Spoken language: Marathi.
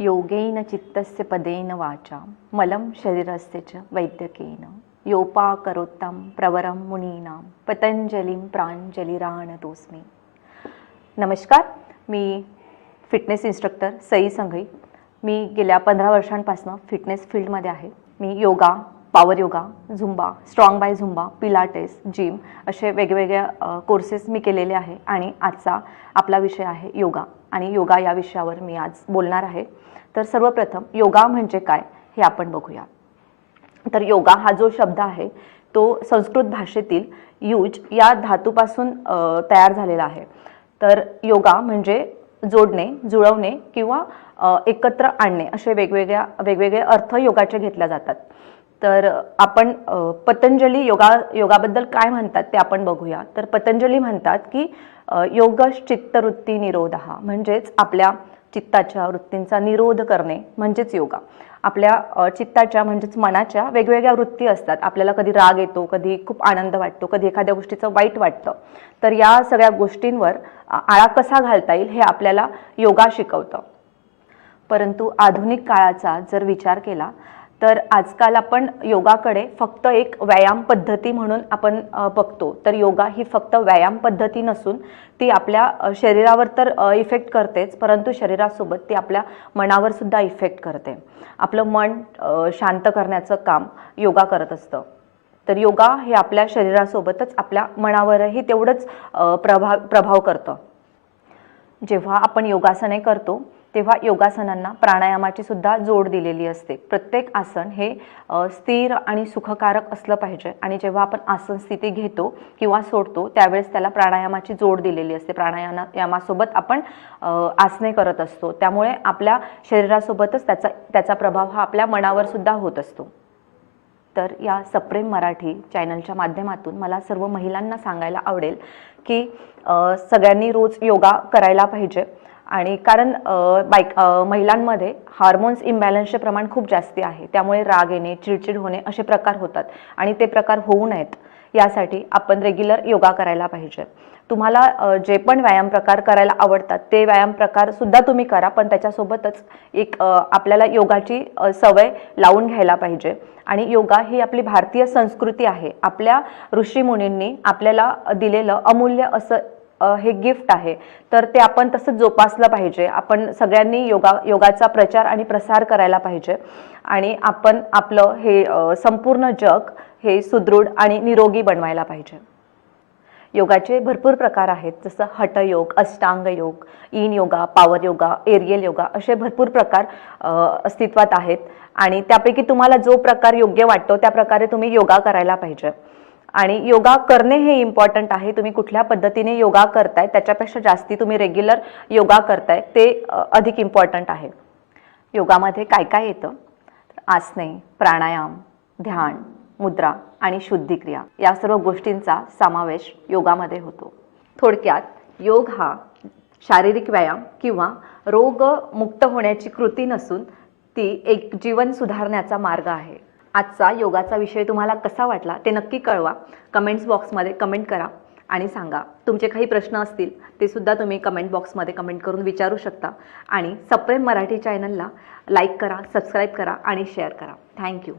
योगेन चित्तस्य पदेन वाचा मलं शरीरस्य च वैद्यकेन। योपाकरोत्तं प्रवरं मुनीनां पतंजलीं प्रांजलिराणतोस्मी नमस्कार मी फिटनेस इन्स्ट्रक्टर सई संघई. मी गेल्या पंधरा वर्षांपासून फिटनेस फील्डमध्ये आहे. मी yoga power yoga zumba strong by zumba pilates gym असे वेगवेगळ्या कोर्सेस मी केलेले आहे आणि आजचा आपला विषय आहे योगा आणि योगा या विषयावर मी आज बोलणार आहे. तर सर्वप्रथम योगा म्हणजे काय हे आपण बघूया. तर योगा हा जो शब्द आहे तो संस्कृत भाषेतील यूज या धातूपासून तयार झालेला आहे. तर योगा म्हणजे जोडणे जुळवणे किंवा एकत्र आणणे असे वेगवेगळ्या वेगवेगळे अर्थ योगाचे घेतल्या जातात. तर आपण पतंजली योगा योगाबद्दल काय म्हणतात ते आपण बघूया. तर पतंजली म्हणतात की योग चित्तवृत्ती निरोध म्हणजेच आपल्या चित्ताच्या वृत्तींचा निरोध करणे म्हणजेच योगा. आपल्या चित्ताच्या म्हणजेच मनाच्या वेगवेगळ्या वृत्ती असतात. आपल्याला कधी राग येतो कधी खूप आनंद वाटतो कधी एखाद्या गोष्टीचं वाईट वाटतं. तर या सगळ्या गोष्टींवर आळा कसा घालता येईल हे आपल्याला योगा शिकवतं. परंतु आधुनिक काळाचा जर विचार केला तर आजकाल आपण योगाकडे फक्त एक व्यायाम पद्धती म्हणून आपण बघतो. तर योगा ही फक्त व्यायाम पद्धती नसून ती आपल्या शरीरावर तर इफेक्ट करतेच परंतु शरीरासोबत ती आपल्या मनावर सुद्धा इफेक्ट करते. आपलं मन शांत करण्याचं काम योगा करत असतं. तर योगा हे आपल्या शरीरासोबतच आपल्या मनावरही तेवढंच प्रभाव प्रभाव करतं. जेव्हा आपण योगासने करतो तेव्हा योगासनांना प्राणायामाची सुद्धा जोड दिलेली असते. प्रत्येक आसन हे स्थिर आणि सुखकारक असलं पाहिजे. आणि जेव्हा आपण आसन स्थिती घेतो किंवा सोडतो त्यावेळेस त्याला प्राणायामाची जोड दिलेली असते. प्राणायामा यामासोबत आपण आसने करत असतो. त्यामुळे आपल्या शरीरासोबतच त्याचा त्याचा प्रभाव हा आपल्या मनावर सुद्धा होत असतो. तर या सप्रेम मराठी चॅनलच्या माध्यमातून मला सर्व महिलांना सांगायला आवडेल की सगळ्यांनी रोज योगा करायला पाहिजे. आणि कारण बाईक महिलांमध्ये हार्मोन्स इम्बॅलन्सचे प्रमाण खूप जास्ती आहे. त्यामुळे राग येणे चिडचिड होणे असे प्रकार होतात आणि ते प्रकार होऊ नयेत यासाठी आपण रेग्युलर योगा करायला पाहिजे. तुम्हाला जे पण व्यायाम प्रकार करायला आवडतात ते व्यायाम प्रकार सुद्धा तुम्ही करा पण त्याच्यासोबतच एक आपल्याला योगाची सवय लावून घ्यायला पाहिजे. आणि योगा ही आपली भारतीय संस्कृती आहे. आपल्या ऋषीमुनींनी आपल्याला दिलेलं अमूल्य असं हे गिफ्ट आहे. तर ते आपण तसं जोपासलं पाहिजे. आपण सगळ्यांनी योगा योगाचा प्रचार आणि प्रसार करायला पाहिजे. आणि आपण आपलं हे संपूर्ण जग हे सुदृढ आणि निरोगी बनवायला पाहिजे. योगाचे भरपूर प्रकार आहेत. जसं Hatha yoga Ashtanga yoga yin yoga power yoga aerial yoga असे भरपूर प्रकार अस्तित्वात आहेत. आणि त्यापैकी तुम्हाला जो प्रकार योग्य वाटतो त्या प्रकारे तुम्ही योगा करायला पाहिजे. आणि योगा करणे हे इम्पॉर्टंट आहे. तुम्ही कुठल्या पद्धतीने योगा करताय त्याच्यापेक्षा जास्ती तुम्ही रेग्युलर योगा करताय ते अधिक इम्पॉर्टंट आहे. योगामध्ये काय काय येतं? आसने प्राणायाम ध्यान मुद्रा आणि शुद्धिक्रिया या सर्व गोष्टींचा समावेश योगामध्ये होतो. थोडक्यात योग हा शारीरिक व्यायाम किंवा रोगमुक्त होण्याची कृती नसून ती एक जीवन सुधारण्याचा मार्ग आहे. आजचा योगाचा विषय तुम्हाला कसा वाटला ते नक्की कळवा. कमेंट्स बॉक्समध्ये कमेंट करा आणि सांगा. तुमचे काही प्रश्न असतील ते सुद्धा तुम्ही कमेंट बॉक्समध्ये कमेंट करून विचारू शकता. आणि सप्रेम मराठी चॅनलला लाईक करा सबस्क्राईब करा आणि शेअर करा. थँक्यू